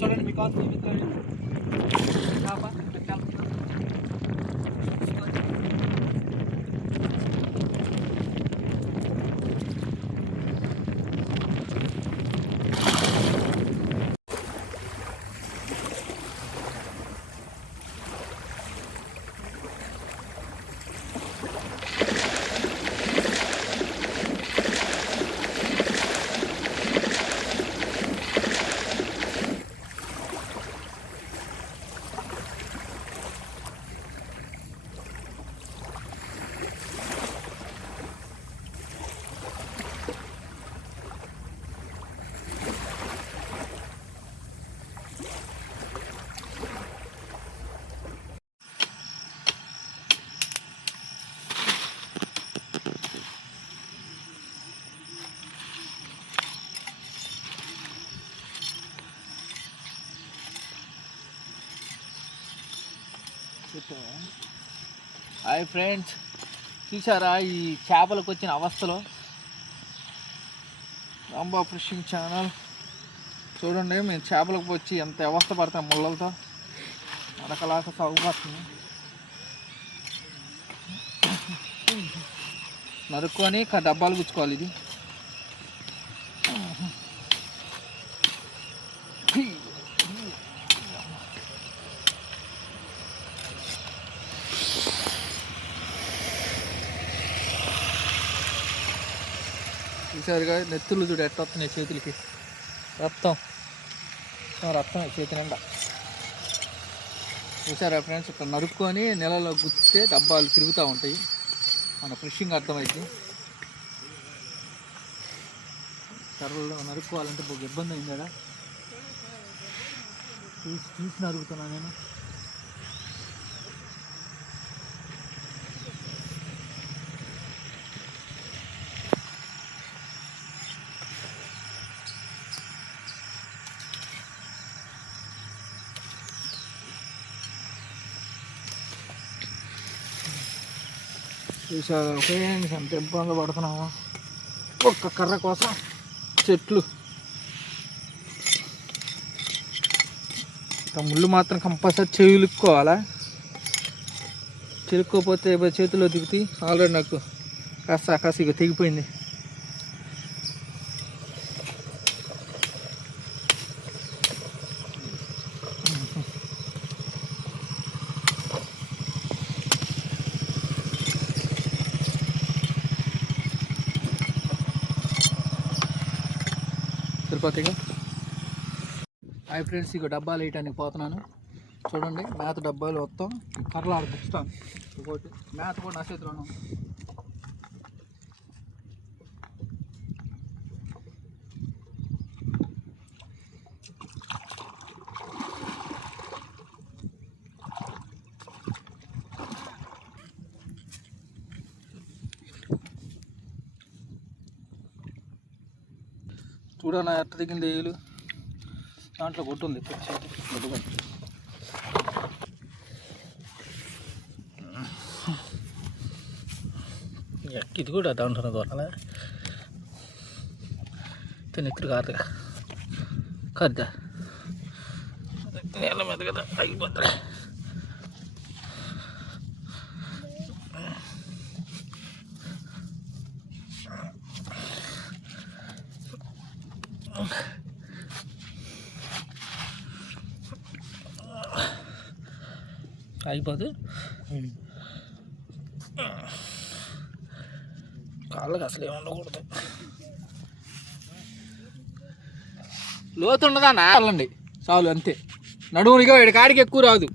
చూడండి మీకోసం చేప హాయ్ ఫ్రెండ్స్, చూసారా ఈ చేపలకు వచ్చిన అవస్థలో? రాంబా ఫిషింగ్ ఛానల్ చూడండి, మేము చేపలకు వచ్చి ఎంత అవస్థ పడతాం ముళ్ళలతో. అరకలాక సాగుపడుతుంది. నరుక్కొని డబ్బాలు గుచ్చుకోవాలి. ఇది చూసారుగా, నెత్తులు చూడు ఎట్ట వస్తున్నాయి చేతులకి. రక్తం చేతి నిండా. చూసారా ఫ్రెండ్స్, ఇక్కడ నరుక్కొని నెలలో గుచ్చితే డబ్బాలు తిరుగుతూ ఉంటాయి. మన ఫిషింగ్ అర్థమైంది. కర్రలో నరుక్కోవాలంటే బాగా ఇబ్బంది అయింది కదా. చూసి నరుకుతున్నాను నేను. చూసారా ఫ్రెండ్స్, ఎంత ఇబ్బంది పడుతున్నాము ఒక్క కర్ర కోసం. చెట్లు ముళ్ళు మాత్రం కంపల్సరీ చెవులుక్కోవాలా. చెరుక్కోపోతే చేతిలో దిగుతాయి. ఆల్రెడీ నాకు కాస్త తెగిపోయింది. తిరుపతిగా. హాయ్ ఫ్రెండ్స్, ఇక డబ్బాలు వేయటానికి పోతున్నాను. చూడండి, మేత డబ్బాలు మొత్తం కర్రలు ఆడుతాను. ఇంకోటి మేత కూడా నా చేతిలోనే ఉంది. చూడన్నా ఎట్ట దిగింది ఏలు. దాంట్లో కొట్టుంది ఇది కూడా దాంట్లో దూరాలా. నెత్తురు కారుగా కద్దా నేల మీద కదా అయిపోతుంది. అయిపోదు. కాళ్ళకి అసలు ఏముండకూడదు. లోతుండదా నాలండి చాలు అంతే. నడుమునిగా కాడికి ఎక్కువ రాదు.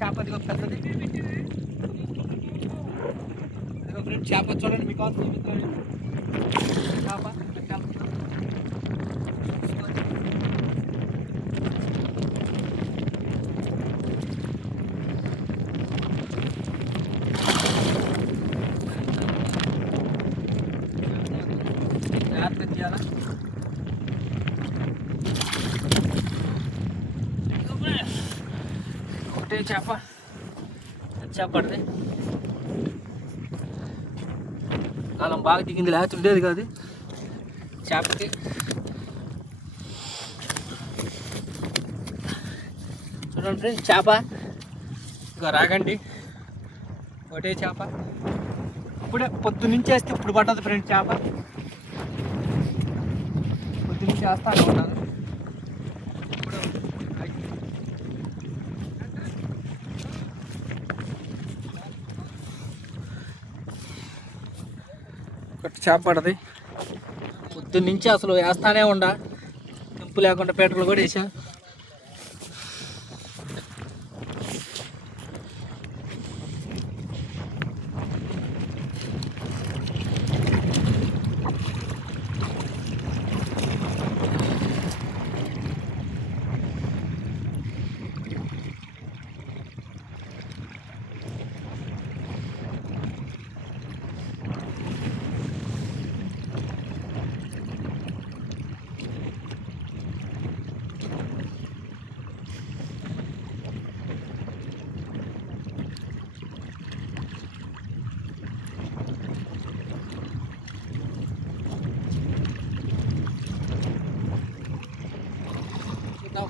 చేప అదిగో పెద్దది. అదిగో ఫ్రెండ్స్ చేప చూడండి మీకు చూపిస్తాను. చేప జాగ్రత్త చేయాలా. ఒకటే చేప పడితే కాలం బాగా దిగింది, లేకపోతే ఉండేది కాదు చేపకి. చూడండి ఫ్రెండ్స్ చేప ఇక రాగండి, ఒకటే చేప. ఇప్పుడే పొద్దున్నుంచి వేస్తే ఇప్పుడు పట్టదు ఫ్రెండ్స్ చేప. పొద్దున్నుంచి వేస్తా ఉంటాను. ఒకటి చేప పడది. పొద్దున్నుంచి అసలు వేస్తానే ఉండా, తెంపు లేకుండా పెట్రోల్ కూడా వేసా.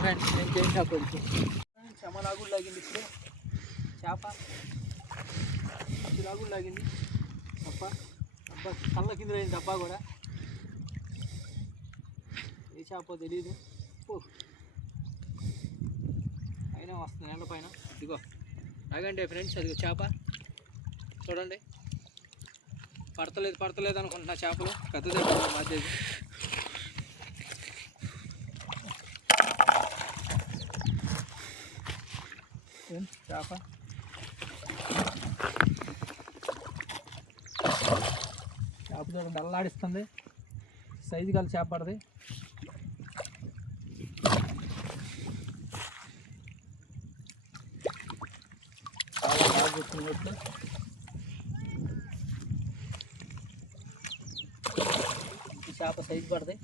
ఫ్రెండ్స్ నేను చేసిన కొంచెం చెమలాగుడు లాగింది ఇప్పుడు చేప, లాగుడు లాగింది డబ్బా. డబ్బా కళ్ళ కింద లేని డబ్బా కూడా. ఏ చేప తెలీదు, అయినా వస్తుంది ఎండ పైన. ఇదిగో ఆగండి ఫ్రెండ్స్, అదిగో చేప చూడండి. పడతలేదు అనుకుంటున్నా చేపలు, పెద్దదే మధ్య. చేప చూడండి అల్లాడిస్తుంది, సైజు కలిసి చేప పడది. చాలా బాగా గుర్తున్నట్లు ఈ చేప సైజు పడది.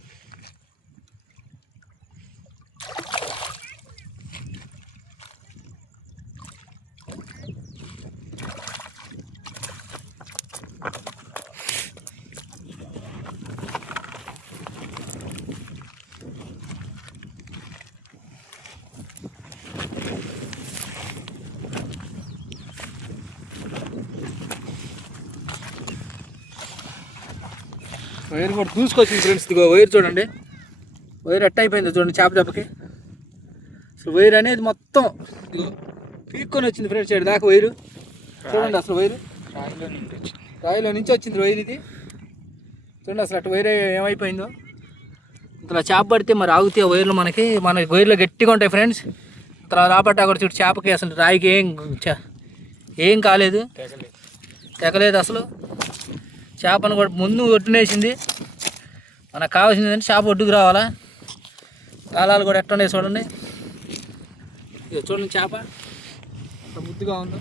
వైర్ కూడా దూసుకొచ్చింది ఫ్రెండ్స్. ఇదిగో వైర్ చూడండి, వైర్ ఎట్ట అయిపోయింది చూడండి చేప దెబ్బకి. అసలు వైర్ అనేది మొత్తం ఇదిగో పీక్కొని వచ్చింది ఫ్రెండ్స్. సైడ్ దాకా వైరు చూడండి. అసలు వైరు రాయిలో నుంచి వచ్చింది వైర్ ఇది చూడండి. అసలు అటు వైర్ ఏమైపోయిందో. ఇంతలో చేప పడితే మరి ఆగుతాయి వైర్లు, మన వైర్లు గట్టిగా ఉంటాయి ఫ్రెండ్స్. తర్వాత రాబట్టి అక్కడ చూడు చేపకి అసలు రాయికి ఏం కాలేదు, తెగలేదు అసలు. చేపను కూడా ముందు ఒడ్డునేసింది. మనకు కావాల్సింది ఏంటంటే చేప ఒడ్డుకు రావాలా. కాలాలు కూడా ఎట్లున్నాయి చూడండి. ఇక చూడండి చేప అంత ముద్దుగా ఉందో.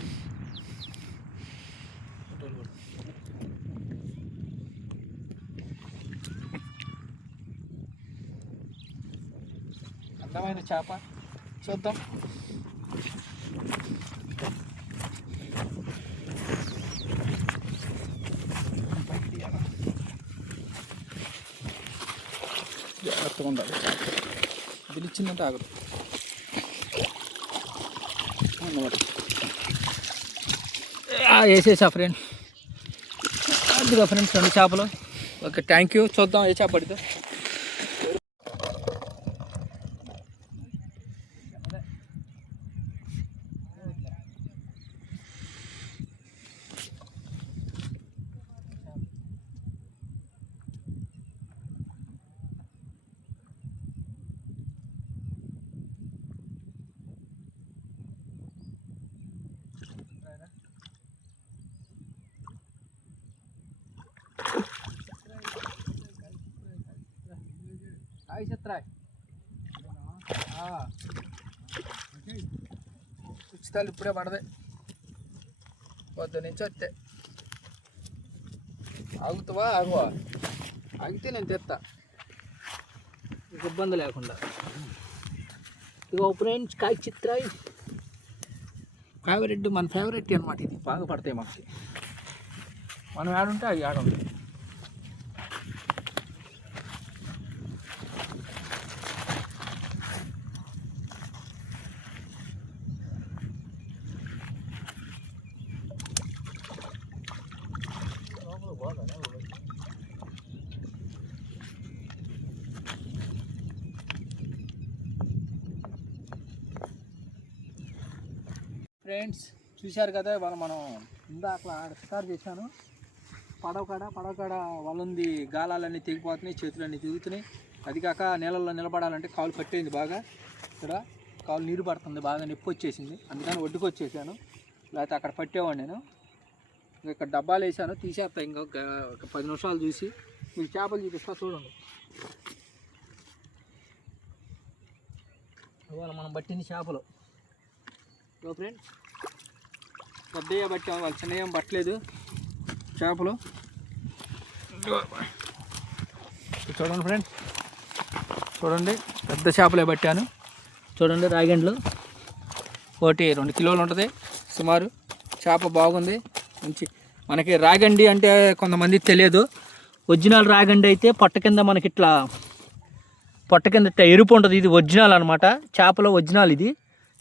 అందమైన చేప చూద్దాం. జాగ్రత్తగా ఉండాలి, పిలిచిందంటే ఆగదు అన్నమాట. వేసేసా ఫ్రెండ్, అదిగా ఫ్రెండ్స్ 2 చేపలు. Okay thank you. చూద్దాం ఏ చేప పడితే. కాయ చిత్రాయ్ ఉచితాలు ఇప్పుడే పడదే పొద్దు నుంచి వస్తే ఆగుతావా ఆగువా ఆగితే నేను తెస్తా నీకు ఇబ్బంది లేకుండా ఇగో ఫ్రెండ్స్ కాయ చిత్రాయ్ ఫేవరెట్ మన ఫేవరెట్ అనమాట ఇది బాగా పడతాయి మనకి మనం ఆడుంటే అవి ఆడుంటాయి ఫ్రెండ్స్ చూశారు కదా ఇవాళ మనం ఇందాక స్టార్ట్ చేశాను పడవ కాడ వాళ్ళుంది గాలాలన్నీ తెగిపోతున్నాయి చేతులన్నీ తిరుగుతున్నాయి అది కాక నీళ్ళల్లో నిలబడాలంటే కాలు పట్టేయింది బాగా ఇక్కడ కాలు నీరు పడుతుంది బాగా నొప్పి వచ్చేసింది అందుకని ఒడ్డుకు వచ్చేసాను లేకపోతే అక్కడ పట్టేవాడు నేను ఇక్కడ డబ్బాలు వేసాను తీసేస్తా ఇంకొక 10 నిమిషాలు చూసి మీకు చేపలు చూపిస్తా చూడండి ఇవాళ మనం పట్టింది చేపలు ఫ్రెండ్స్ పెద్దయ్య పట్టాము వాళ్ళు చిన్న ఏం పట్టలేదు చేపలు చూడండి ఫ్రెండ్స్ చూడండి పెద్ద చేపలే పట్టాను చూడండి రాగండ్లు ఒకటి 2 కిలోలు ఉంటుంది సుమారు చేప బాగుంది మంచి మనకి రాగండి అంటే కొంతమంది తెలియదు ఒరిజినల్ రాగండి అయితే పొట్ట కింద మనకి ఇట్లా పొట్ట కింద ఇట్లా ఎరుపు ఉంటుంది ఇది ఒరిజినల్ అనమాట చేపలో ఒరిజినల్ ఇది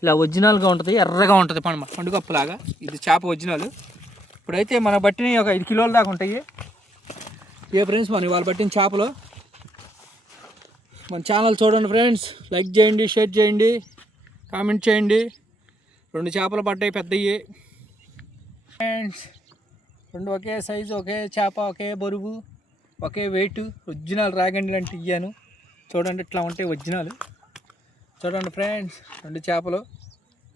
ఇలా ఒరిజినల్గా ఉంటుంది ఎర్రగా ఉంటుంది పండుగప్పలాగా ఇది చేప ఒరిజినల్ ఇప్పుడైతే మన బట్టిని ఒక 5 కిలోల దాకా ఉంటాయి ఫ్రెండ్స్ మన వాళ్ళు పట్టిన చేపలు మన ఛానల్ చూడండి ఫ్రెండ్స్ లైక్ చేయండి షేర్ చేయండి కామెంట్ చేయండి 2 చేపలు పడ్డాయి పెద్దవి ఫ్రెండ్స్ 2 ఒకే సైజు ఒకే చేప ఒకే బరువు ఒకే వెయిట్ ఒరిజినల్ రాగండి అంటే ఇయ్యాను చూడండి ఇట్లా ఉంటాయి ఒరిజినల్ చూడండి ఫ్రెండ్స్ 2 చేపలు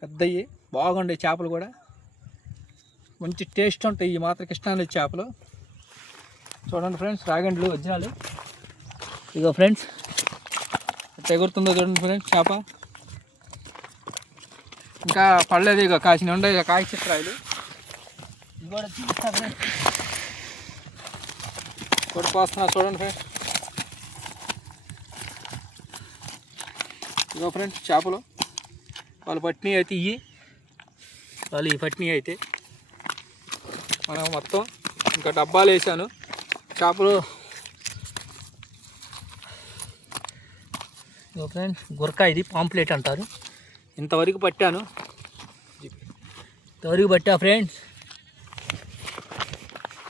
పెద్దవి బాగుండే చేపలు కూడా మంచి టేస్ట్ ఉంటాయి ఈ మాత్రం కృష్ణానది చేపలు చూడండి ఫ్రెండ్స్ రాగండ్లు ఒరిజినల్ ఇగో ఫ్రెండ్స్ ఎగురుతుందో చూడండి ఫ్రెండ్స్ చేప ఇంకా పడలేదు ఇక కాసిన ఉండే ఇక కాయ చిత్రాలు ఇది కూడా చూపిస్తా ఫ్రెండ్స్ కొడుకోస్తున్నా చూడండి ఫ్రెండ్స్ ఇగో ఫ్రెండ్స్ చేపలు వాళ్ళు పట్టినవి అయితే ఇవి వాళ్ళు ఈ పట్టినవి అయితే మనం మొత్తం ఇంకా డబ్బాలు వేసాను చేపలు ఇగో ఫ్రెండ్స్ గురక ఇది పాంప్లెట్ అంటారు ఇంతవరకు పట్టాను ఇంతవరకు పట్టా ఫ్రెండ్స్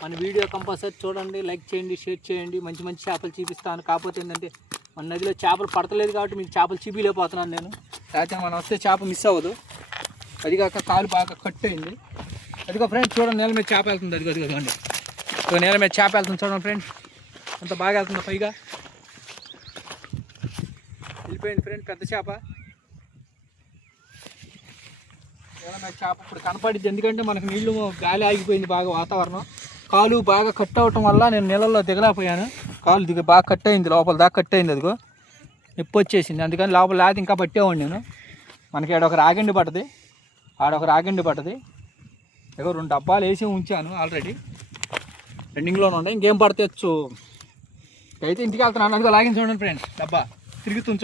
మన వీడియో కంపల్సరీ చూడండి లైక్ చేయండి షేర్ చేయండి మంచి మంచి చేపలు చూపిస్తాను కాకపోతే ఏంటంటే మన నదిలో చేపలు పడతలేదు కాబట్టి మీకు చేపలు చూపిలేకపోతున్నాను నేను లేకపోతే మనం వస్తే చేప మిస్ అవ్వదు అది కాక కాలు బాగా కట్ అయింది అదిగో ఫ్రెండ్స్ చూడండి నేల మీద చేప వెళ్తుంది అదిగో అదిగోండి ఇదిగో నేల మీద చేప వెళ్తుంది చూడండి ఫ్రెండ్స్ అంత బాగా వెళ్తుంది పైగా వెళ్ళిపోయింది ఫ్రెండ్స్ పెద్ద చేప నేల మీద చేప ఇప్పుడు కనపడింది ఎందుకంటే మనకు నీళ్లు గాలి ఆగిపోయింది బాగా వాతావరణం కాలు బాగా కట్ అవ్వటం వల్ల నేను నీళ్ళల్లో దిగలేకపోయాను కాలు దిగ బాగా కట్ అయింది లోపల దాకా కట్ అయింది అదిగో నొప్పి వచ్చేసింది అందుకని లోపల లేకపోతే ఇంకా పట్టేవాడిని నేను మనకి ఆడొక రాగండి పడుతుంది ఇగో 2 డబ్బాలు వేసి ఉంచాను ఆల్రెడీ రన్నింగ్లోనే ఉన్నాయి ఇంకేం పడతచ్చు అయితే ఇంటికి వెళ్తున్నాను అందుకో లాగిన చూడండి ఫ్రెండ్స్ డబ్బా తిరుగుతుంది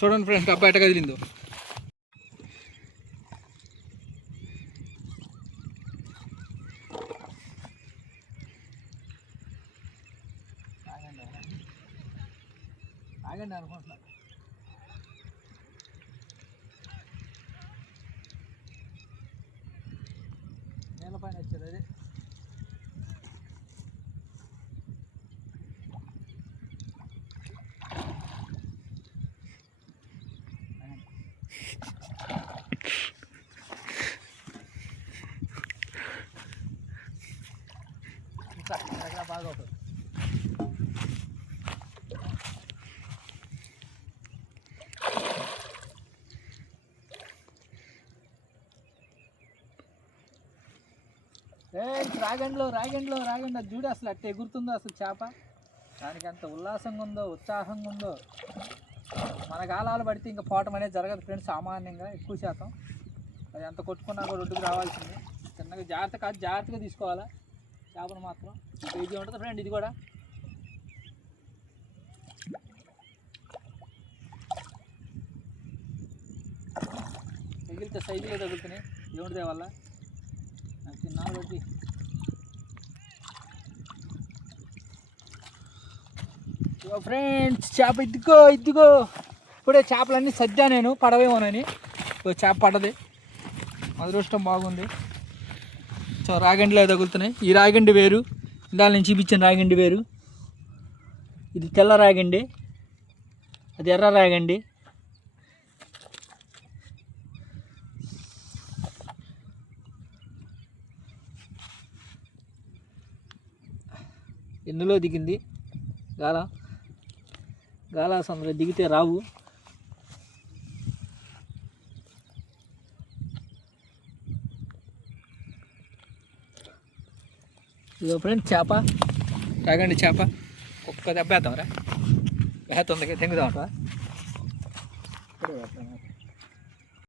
చూడండి ఫ్రెండ్స్ డబ్బా ఎట్ట కదిలిందో ఆగండి అనుకుంటున్నా నేల పైన వచ్చేది అది బాగా అవుతుంది రాగండి అది చూడు అసలు అట్టే ఎగురుతుందో అసలు చేప దానికి ఎంత ఉల్లాసంగా ఉందో, ఉత్సాహంగా ఉందో. మన గాలాలు పడితే ఇంకా పోవటం అనేది జరగదు ఫ్రెండ్స్. సామాన్యంగా ఎక్కువ శాతం అది ఎంత కొట్టుకున్నా కూడా ఒడ్డుకు రావాల్సిందే. చిన్నగా జాగ్రత్తగా తీసుకోవాలా చేపను మాత్రం. కేజీ ఉంటుంది ఫ్రెండ్ ఇది కూడా. మిగిలితే సైజులో తగులుతున్నాయి దేవుడి వల్ల. నాకు తిన్నాను బట్టి ఫ్రెండ్స్ చేప ఇద్దుకో ఇప్పుడే చేపలన్నీ సద్దా నేను పడవేమోనని. చేప పడది, అదృష్టం బాగుంది. సో రాగండిలో తగులుతున్నాయి. ఈ రాగండి వేరు, ఇందాల నుంచి చూపించిన రాగండి వేరు. ఇది తెల్ల రాగండి, అది ఎర్ర రాగండి. ఎన్నులో దిగింది గాలాసందులో దిగితే రావు. ఇదో ఫ్రెండ్స్ చేప, రాగండి చేప. ఒక్క దెబ్బ వేద్దాంరా, వేస్తుంది తెంగుదాం.